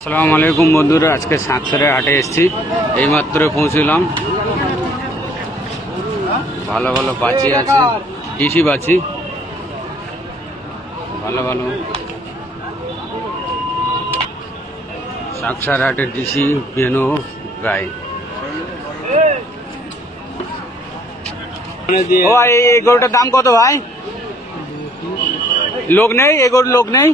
আসসালামু আলাইকুম বন্ধুরা, আজকে সাঁকছড়ার হাটে এসেছি, এইমাত্র পৌঁছলাম। ভালো ভালো বাছি আছে, ডিসি বাছি ভালো ভালো। সাঁকছড়ার হাটের ডিসি বেনো গায়ে। ও ভাই, এই গরুটার দাম কত ভাই? লোক নেই, এই গরুর লোক নেই,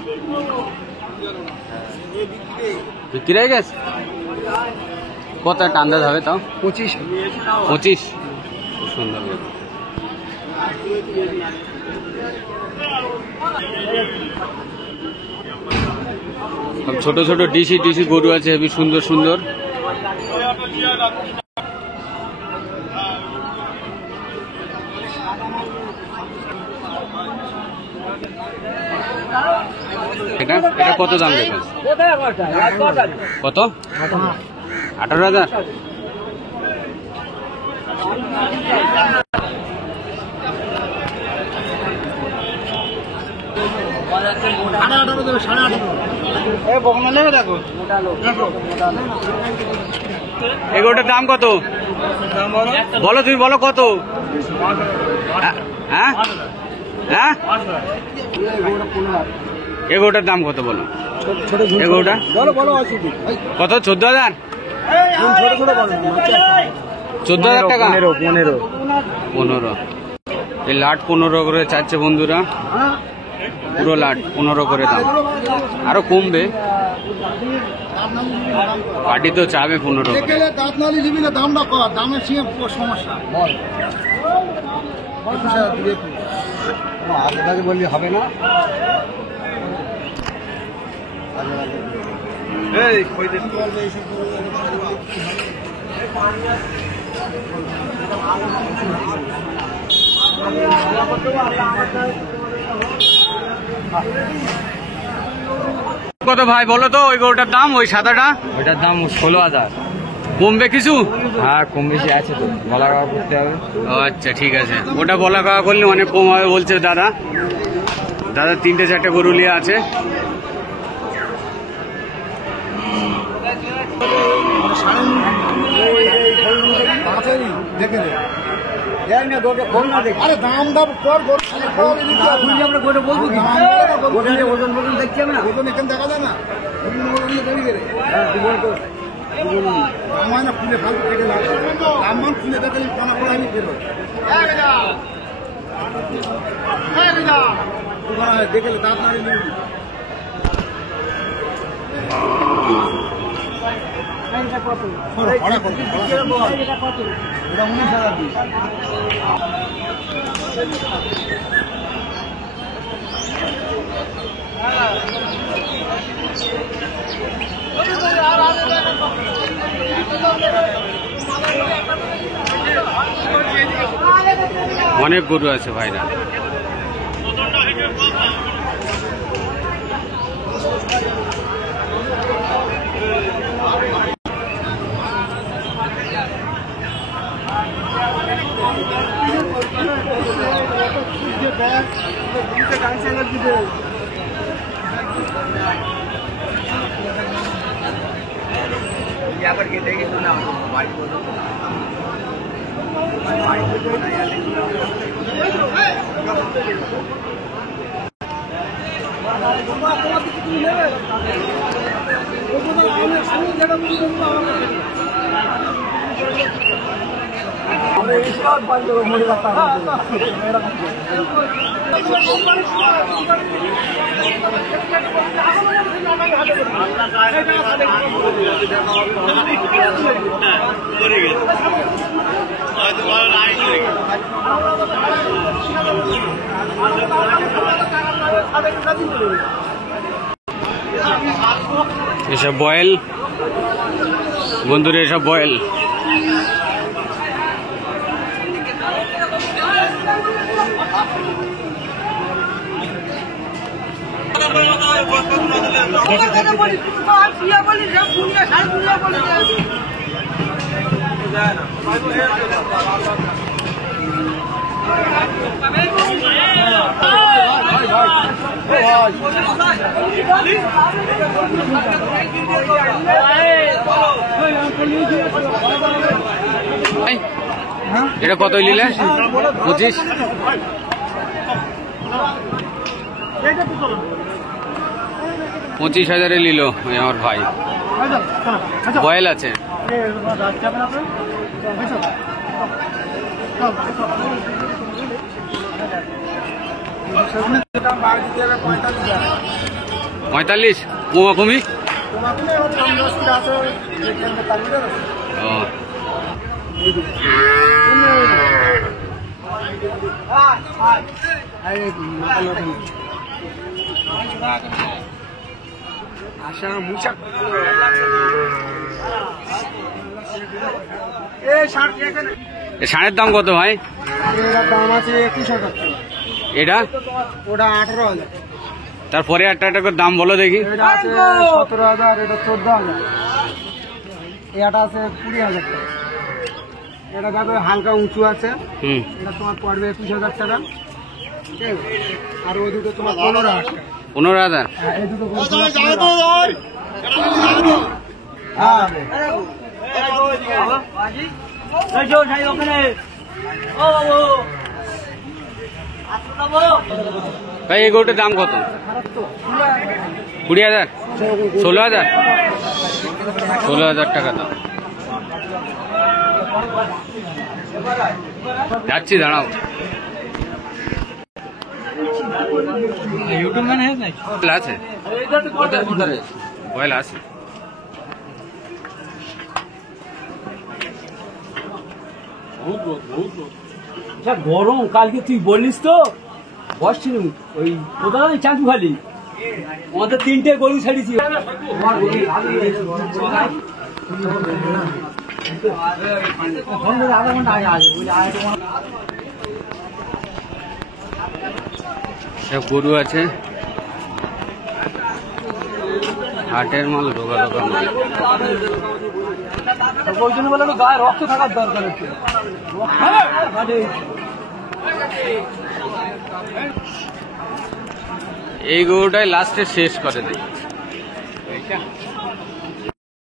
বিক্রি হয়ে গেছে। কত একটা আন্দাজ হবে তাও? 25। সুন্দর। ছোট ছোট ডিসি গরু আছে, হেবি সুন্দর সুন্দর। এটা কত দাম দেখেন? কত? 18,000। এগুলোটার দাম কত বলো, তুমি বলো কত? হ্যাঁ হ্যাঁ, এগুলোটার দাম কত বলো? এগুলোটা কত? 14,000। 14,000 টাকা। 15। এই লাট 15 করে চাচ্ছে বন্ধুরা, পুরো লাট 15 করে দাম। আরো কমবে, পার্টি তো চাবে 15 করে। বললি হবে না। কত ভাই বলো তো ওই গরুটার দাম? ওই সাদাটা, ওইটার দাম 16,000। কমবে কিছু? হ্যাঁ, কম বেশি আছে তো, বলা কাওয়া করতে হবে। ও আচ্ছা, ঠিক আছে, ওটা বলা কাওয়া করলে অনেক কম হবে বলছে দাদা। 3-4টে গরু নিয়ে আছে। দেখলে দাঁত নাড়ি অনেক গরু আছে ভাইরা। এসব বয়েল বন্ধুরা, এসব বয়েল। ভাই? এটা কত নিলে? 25। 25,000 নিল আমার ভাই। বয়েল আছে। $45 কমি। ষাঁড়ের দাম কত ভাই? দাম আছে 21,000 টাকা। এটা ওটা 18,000। তারপরে একটা একটা করে দাম বলো দেখি। এটা আছে 17,000, এটা 14,000, এটা আছে 20,000 টাকা। এটা দেখো হালকা উঁচু আছে, এটা তোমার পড়বে 21,000 টাকা। ঠিক আছে, আর ওই দুটো তোমার 15,000 টাকা। 15,000। এই দুটো ভাই এই গরুটার দাম কত? 20,000, 16,000, 16,000 টাকা দাম। যাচ্ছি, দাঁড়াও। আছে বয়লা আছে। গরম কালকে তুই বলিস তো বসছিল ওই কোথাও চাঁদু খালি আমাদের 3টে গরু ছাড়িয়েছি। আধা ঘন্টা আগে গরু আছে, হাটের মাল, ঢোকা ঢোকা মাল। ওই জন্য বলে গায়ে রক্ত থাকার দরকার হচ্ছে। এই গরুটাই লাস্টে শেষ করে দেয়।